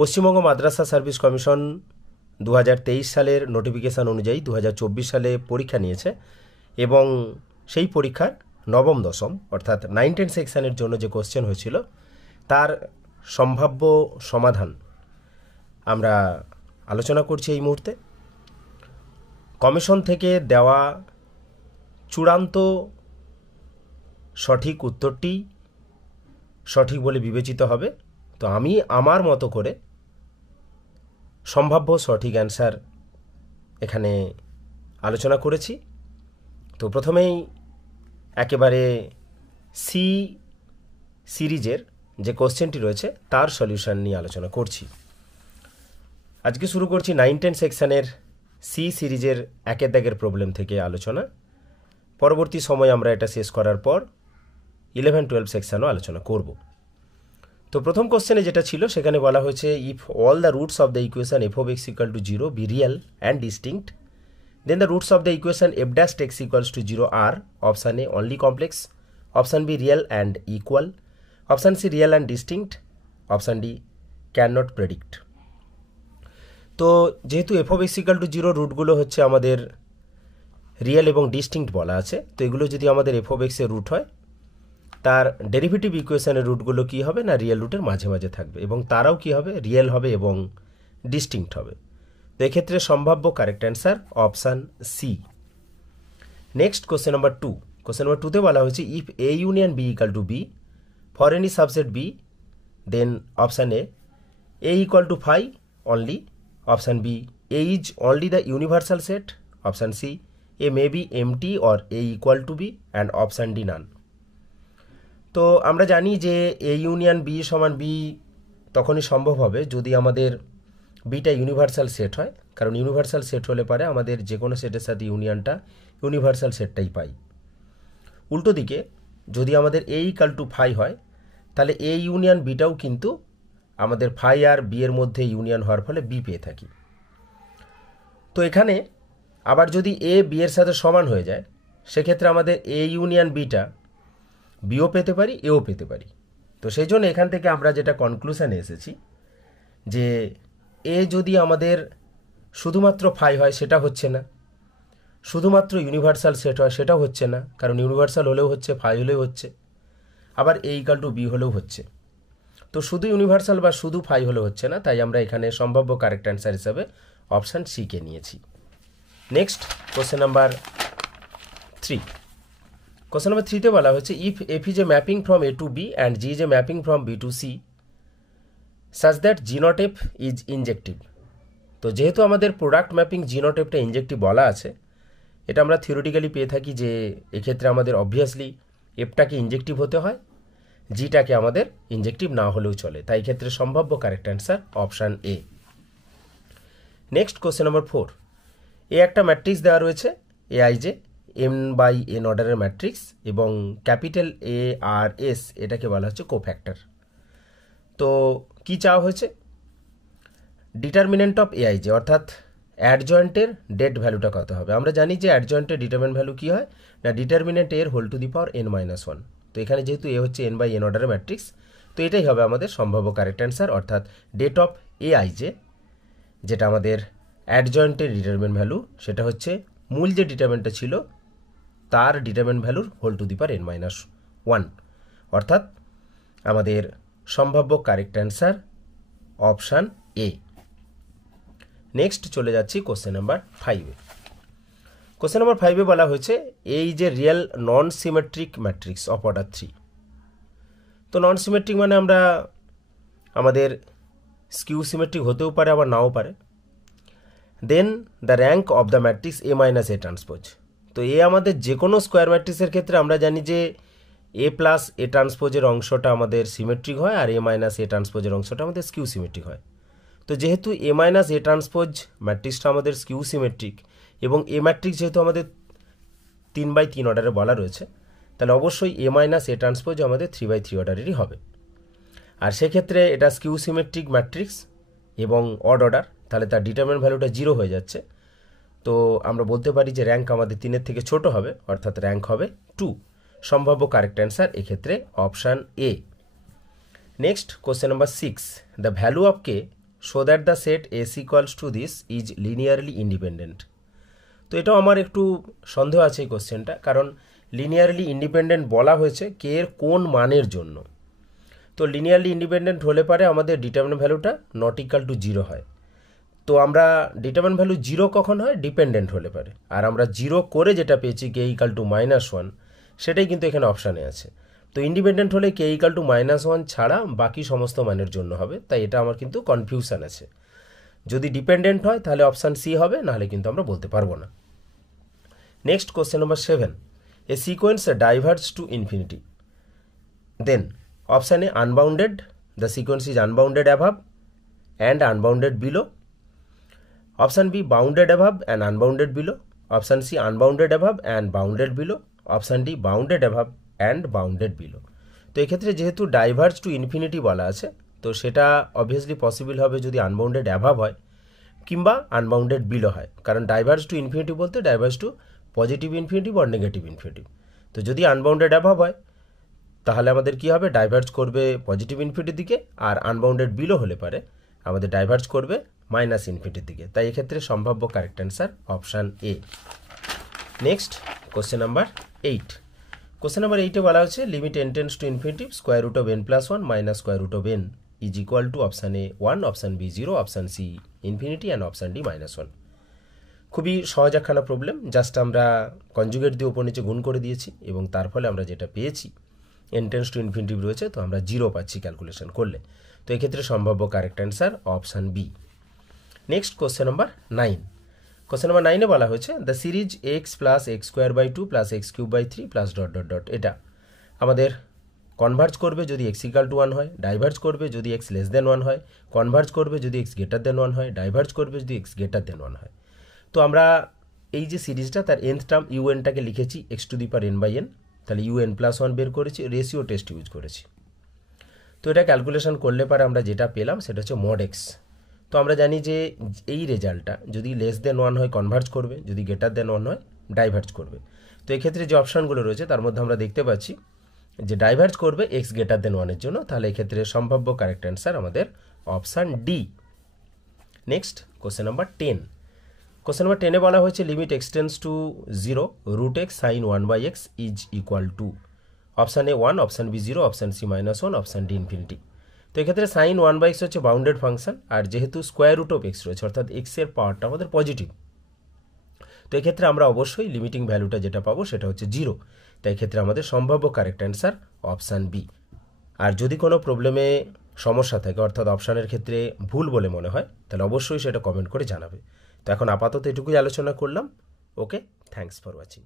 পশ্চিমবঙ্গ মাদ্রাসা service commission 2023 সালের notification অনুযায়ী 2024 সালে পরীক্ষা নিয়েছে এবং সেই পরীক্ষার নবম দশম অর্থাৎ 9-10 সেকশানের জন্য যে কোশ্চেন হয়েছিল তার সম্ভাব্য সমাধান আমরা আলোচনা করছি এই মুহূর্তে। কমিশন থেকে দেওয়া চূড়ান্ত সঠিক উত্তরটি সঠিক বলে বিবেচিত হবে। তো আমি আমার মতো করে সম্ভাব্য সঠিক অ্যান্সার এখানে আলোচনা করেছি। তো প্রথমেই একেবারে সি সিরিজের যে কোশ্চেনটি রয়েছে তার সলিউশন নিয়ে আলোচনা করছি। আজকে শুরু করছি 9-10 সেকশানের সি সিরিজের একের দাগের প্রবলেম থেকে আলোচনা। পরবর্তী সময় আমরা এটা শেষ করার পর 11-12 সেকশানও আলোচনা করব। তো প্রথম কোশ্চেনে যেটা ছিল সেখানে বলা হয়েছে if all the roots of the equation F of X equal to 0 be real and distinct then the roots of the equation F dash X equals to 0 are option A only complex, option B real and equal, option C real and distinct, option D can not predict. তো যেহেতু F of X equal to 0 রুটগুলো হচ্ছে আমাদের real এবং distinct বলা আছে, তো এগুলো যদি আমাদের এফ অফ এক্সের রুট হয় তার ডেরিভেটিভ ইকুয়েশনের রুটগুলো কী হবে না রিয়েল রুটের মাঝে মাঝে থাকবে এবং তারাও কী হবে রিয়েল হবে এবং ডিস্টিংক্ট হবে। তো এক্ষেত্রে সম্ভাব্য correct answer option C. Next question number 2। Question number 2তে বলা হয়েছে if A union B equal to B for any subset B then option A equal to phi only, option B A is only the universal set, option C A may be empty or A equal to B and option D none. তো আমরা জানি যে A union B সমান B তখনই সম্ভব হবে যদি আমাদের বিটা ইউনিভার্সাল সেট হয়, কারণ ইউনিভার্সাল সেট হলে পারে আমাদের যে কোনো সেটের সাথে ইউনিয়নটা ইউনিভার্সাল সেটটাই পাই। উল্টো দিকে যদি আমাদের এ ইকাল টু ফাই হয় তাহলে এ ইউনিয়ন বিটাও কিন্তু আমাদের ফাই আর বি এর মধ্যে ইউনিয়ন হওয়ার ফলে বি পেয়ে থাকি। তো এখানে আবার যদি এ বি এর সাথে সমান হয়ে যায় সেক্ষেত্রে আমাদের এ ইউনিয়ন বিটা বিও পেতে পারি এও পেতে পারি। তো সেই জন্য এখান থেকে আমরা যেটা কনক্লুশনে এসেছি যে এ যদি আমাদের শুধুমাত্র ফাই হয় সেটা হচ্ছে না, শুধুমাত্র ইউনিভার্সাল সেট হয় সেটাও হচ্ছে না, কারণ ইউনিভার্সাল হলেও হচ্ছে ফাই হলেও হচ্ছে, আবার এ ইকাল টু বি হলেও হচ্ছে। তো শুধু ইউনিভার্সাল বা শুধু ফাই হলেও হচ্ছে না, তাই আমরা এখানে সম্ভাব্য কারেক্ট অ্যান্সার হিসাবে অপশান সিকে নিয়েছি। Next question number 3। Question number 3তে বলা হয়েছে if F is a mapping from A to B and G is a mapping from B to C such that G not F is injective. তো যেহেতু আমাদের product mapping G not এফটা injective বলা আছে, এটা আমরা থিওরিটিক্যালি পেয়ে থাকি যে এক্ষেত্রে আমাদের অবভিয়াসলি এফটাকে ইনজেক্টিভ হতে হয়, জিটাকে আমাদের ইনজেক্টিভ না হলেও চলে, তাই ক্ষেত্রে সম্ভাব্য correct answer option A. Next question number 4। A একটা ম্যাট্রিক্স দেওয়া রয়েছে A I J M by N অর্ডারের ম্যাট্রিক্স এবং ক্যাপিটাল এ আর এস এটাকে বলা হচ্ছে কোফ্যাক্টর। তো কি চাওয়া হয়েছে determinant of A I J অর্থাৎ অ্যাডজয়েন্টের ডেট ভ্যালুটা কত হবে। আমরা জানি যে অ্যাডজয়েন্টের ডিটারমিনেন্ট ভ্যালু কী হয় না ডিটারমিনেন্ট এর whole to the power n-1। তো এখানে যেহেতু এ হচ্ছে এন বাই এন অর্ডারের ম্যাট্রিক্স, তো এটাই হবে আমাদের সম্ভাব্য কারেক্ট অ্যান্সার, অর্থাৎ det of A I J যেটা আমাদের অ্যাডজয়েন্টের ডিটারমিনেন্ট ভ্যালু সেটা হচ্ছে মূল যে ডিটারমিনেন্টটা ছিল তার ডিটারমিনেন্ট ভ্যালুর whole to the power n-1, অর্থাৎ আমাদের সম্ভাব্য correct answer option A. Next চলে যাচ্ছি কোশ্চেন নাম্বার 5-এ। কোশ্চেন নাম্বার 5-এ বলা হয়েছে এই যে real non symmetric matrix of order 3। তো নন সিমেট্রিক মানে আমরা আমাদের স্কিউ সিমেট্রিক হতেও পারে আবার নাও পারে। Then the rank of the matrix A minus A transpose. তো এ আমাদের যে কোনো স্কোয়ার ম্যাট্রিক্সের ক্ষেত্রে আমরা জানি যে এ প্লাস এ ট্রান্সপোজের অংশটা আমাদের সিমেট্রিক হয় আর এ মাইনাস এ ট্রান্সপোজের অংশটা আমাদের স্কিউ সিমেট্রিক হয়। তো যেহেতু এ মাইনাস এ ট্রান্সপোজ ম্যাট্রিক্সটা আমাদের স্কিউ সিমেট্রিক এবং এ ম্যাট্রিক্স যেহেতু আমাদের 3/3 অর্ডারে বলা রয়েছে, তাহলে অবশ্যই এ মাইনাস এ ট্রান্সপোজ আমাদের 3/3 অর্ডারেরই হবে। আর সেক্ষেত্রে এটা স্কিউ সিমেট্রিক ম্যাট্রিক্স এবং অড অর্ডার, তাহলে তার ডিটারমিনেন্ট ভ্যালুটা 0 হয়ে যাচ্ছে। তো আমরা বলতে পারি যে র্যাঙ্ক আমাদের 3-এর থেকে ছোট হবে, অর্থাৎ র্যাঙ্ক হবে 2। সম্ভাব্য কারেক্ট অ্যান্সার এক্ষেত্রে option A. Next question number 6। The value of K show that the set S equals to this is linearly independent. তো এটাও আমার একটু সন্দেহ আছে এই কোশ্চেনটা, কারণ লিনিয়ারলি ইন্ডিপেন্ডেন্ট বলা হয়েছে কে এর কোন মানের জন্য। তো লিনিয়ারলি ইন্ডিপেন্ডেন্ট হলে পারে আমাদের ডিটারমিনেন্ট ভ্যালুটা নট ইকাল টু জিরো হয়। তো আমরা ডিটারমিনেন্ট ভ্যালু জিরো কখন হয়? ডিপেন্ডেন্ট হলে পারে। আর আমরা জিরো করে যেটা পেয়েছি কে ইকাল টু -1, সেটাই কিন্তু এখানে অপশানে আছে। তো ইন্ডিপেন্ডেন্ট হলে কে ইকাল টু -1 ছাড়া বাকি সমস্ত মানের জন্য হবে, তাই এটা আমার কিন্তু কনফিউশন আছে। যদি ডিপেন্ডেন্ট হয় তাহলে অপশান সি হবে, নাহলে কিন্তু আমরা বলতে পারবো না। Next question number 7, A sequence diverge to infinity, then option A unbounded, the sequence is unbounded above and unbounded below, option B bounded above and unbounded below, option C unbounded above and bounded below, option D bounded above and bounded below. তো এক্ষেত্রে যেহেতু diverge to infinity বলা আছে, তো সেটা obviously possible হবে যদি unbounded অ্যাভাব হয় কিংবা আনবাউন্ডেড বিলো হয়, কারণ ডাইভার্জ টু ইনফিনিটি বলতে ডাইভার্জ টু পজিটিভ ইনফিনিটিভ আর নেগেটিভ ইনফিনিটিভ। তো যদি আনবাউন্ডেড অ্যাভাব হয় তাহলে আমাদের কি হবে? ডাইভার্জ করবে পজিটিভ ইনফিনিটির দিকে, আর আনবাউন্ডেড বিলো হলে পারে আমাদের ডাইভার্জ করবে মাইনাস ইনফিনিটির দিকে। তাই এক্ষেত্রে সম্ভাব্য correct answer option A. Next question number 8, question number 8-এ বলা হচ্ছে limit n tends to infinitive square root of n+1 minus square root of n is equal to option A 1, option B 0, option C infinity and option D -1। খুবই সহজ একখানা problem, just আমরা conjugate দিয়ে উপর নিচে গুণ করে দিয়েছি এবং তার ফলে আমরা যেটা পেয়েছি n টেন্ডস টু ইনফিনিটিভ রয়েছে, তো আমরা 0 পাচ্ছি ক্যালকুলেশন করলে। তো এক্ষেত্রে সম্ভাব্য correct answer option B. Next question number 9, question number 9-এ বলা হয়েছে the series X plus x² 2 plus x³ 3 plus dot dot dot, এটা আমাদের কনভার্জ করবে যদি x ইকাল টু 1 হয়, ডাইভার্জ করবে যদি x লেস দেন 1 হয়, কনভার্জ করবে যদি x গ্রেটার দেন 1 হয়, ডাইভার্জ করবে যদি x গ্রেটার দেন 1 হয়। তো আমরা এই যে সিরিজটা তার nth টার্ম un-টাকে লিখেছি x⁴n/n, তাহলে un+1 বের করেছি, রেশিও টেস্ট ইউজ করেছি। তো এটা ক্যালকুলেশন করলে পরে আমরা যেটা পেলাম সেটা হচ্ছে mod x। তো আমরা জানি যে এই রেজাল্টটা যদি লেস দেন 1 হয় কনভার্জ করবে, যদি গ্রেটার দেন 1 হয় ডাইভার্জ করবে। তো এক্ষেত্রে যে অপশানগুলো রয়েছে তার মধ্যে আমরা দেখতে পাচ্ছি যে ডাইভার্জ করবে x গ্রেটার দেন 1-এর জন্য, তাহলে এক্ষেত্রে সম্ভাব্য কারেক্ট অ্যান্সার আমাদের option D. Next question number 10, question number 10-এ বলা হয়েছে limit x tends to 0 root x sine 1/x is equal to option A 1, option B 0, option C -1, option D infinity. তো এক্ষেত্রে সাইন 1/x হচ্ছে bounded function, আর যেহেতু square root of x রয়েছে অর্থাৎ এক্সের পাওয়ারটা আমাদের পজিটিভ, তো এক্ষেত্রে আমরা অবশ্যই লিমিটিং ভ্যালুটা যেটা পাবো সেটা হচ্ছে 0। তাই এক্ষেত্রে আমাদের সম্ভাব্য কারেক্ট অ্যান্সার অপশান বি। আর যদি কোনো প্রবলেমে সমস্যা থাকে অর্থাৎ অপশানের ক্ষেত্রে ভুল বলে মনে হয় তাহলে অবশ্যই সেটা কমেন্ট করে জানাবে। তো এখন আপাতত এটুকুই আলোচনা করলাম। ওকে, থ্যাঙ্কস ফর ওয়াচিং।